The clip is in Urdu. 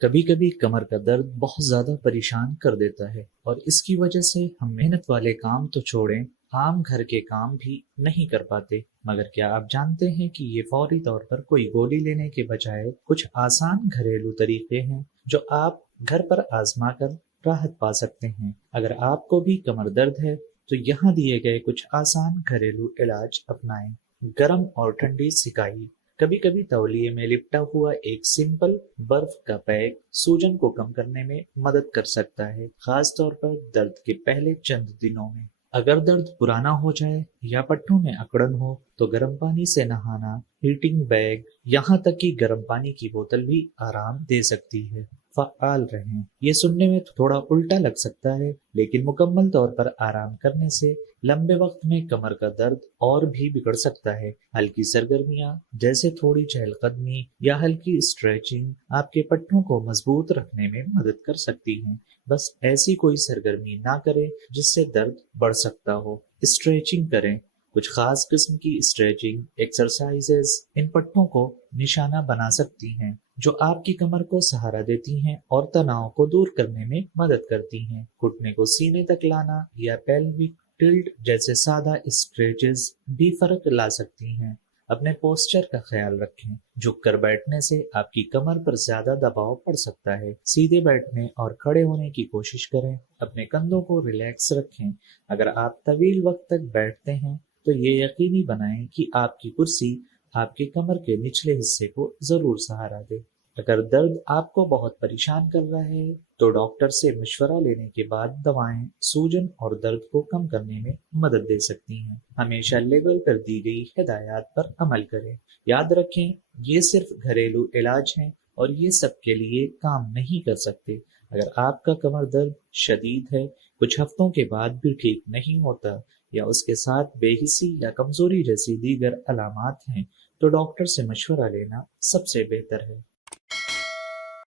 کبھی کبھی کمر کا درد بہت زیادہ پریشان کر دیتا ہے اور اس کی وجہ سے ہم محنت والے کام تو چھوڑیں، عام گھر کے کام بھی نہیں کر پاتے۔ مگر کیا آپ جانتے ہیں کہ یہ فوری طور پر کوئی گولی لینے کے بجائے کچھ آسان گھریلو طریقے ہیں جو آپ گھر پر آزما کر راحت پا سکتے ہیں؟ اگر آپ کو بھی کمر درد ہے تو یہاں دیے گئے کچھ آسان گھریلو علاج اپنائیں۔ گرم اور ٹھنڈی سکائی۔ کبھی کبھی تولیے میں لپٹا ہوا ایک سمپل برف کا پیک سوجن کو کم کرنے میں مدد کر سکتا ہے، خاص طور پر درد کے پہلے چند دنوں میں۔ اگر درد پرانا ہو جائے یا پٹھوں میں اکڑن ہو تو گرم پانی سے نہانا، ہیٹنگ بیگ، یہاں تک کہ گرم پانی کی بوتل بھی آرام دے سکتی ہے۔ فعال رہیں۔ یہ سننے میں تھوڑا الٹا لگ سکتا ہے، لیکن مکمل طور پر آرام کرنے سے لمبے وقت میں کمر کا درد اور بھی بگڑ سکتا ہے۔ ہلکی سرگرمیاں جیسے تھوڑی چہل قدمی یا ہلکی اسٹریچنگ آپ کے پٹھوں کو مضبوط رکھنے میں مدد کر سکتی ہیں۔ بس ایسی کوئی سرگرمی نہ کریں جس سے درد بڑھ سکتا ہو۔ اسٹریچنگ کریں۔ کچھ خاص قسم کی اسٹریچنگ ایکسرسائزز ان پٹھوں کو نشانہ بنا سکتی ہیں جو آپ کی کمر کو سہارا دیتی ہیں اور تناؤ کو دور کرنے میں مدد کرتی ہیں۔ گھٹنے کو سینے تک لانا یا پیلوک ٹلٹ جیسے سادہ اسٹریچز بھی فرق لا سکتی ہیں۔ اپنے پوسچر کا خیال رکھیں۔ جھک کر بیٹھنے سے آپ کی کمر پر زیادہ دباؤ پڑ سکتا ہے۔ سیدھے بیٹھنے اور کھڑے ہونے کی کوشش کریں۔ اپنے کندھوں کو ریلیکس رکھیں۔ اگر آپ طویل وقت تک بیٹھتے ہیں تو یہ یقینی بنائیں کہ آپ کی کرسی آپ کے کمر کے نچلے حصے کو ضرور سہارا دے۔ اگر درد آپ کو بہت پریشان کر رہا ہے تو ڈاکٹر سے مشورہ لینے کے بعد دوائیں سوجن اور درد کو کم کرنے میں مدد دے سکتی ہیں۔ ہمیشہ لیبل پر دی گئی ہدایات پر عمل کریں۔ یاد رکھیں، یہ صرف گھریلو علاج ہیں اور یہ سب کے لیے کام نہیں کر سکتے۔ اگر آپ کا کمر درد شدید ہے، کچھ ہفتوں کے بعد بھی ٹھیک نہیں ہوتا یا اس کے ساتھ بے حسی یا کمزوری جیسی دیگر علامات ہیں تو ڈاکٹر سے مشورہ لینا سب سے بہتر ہے۔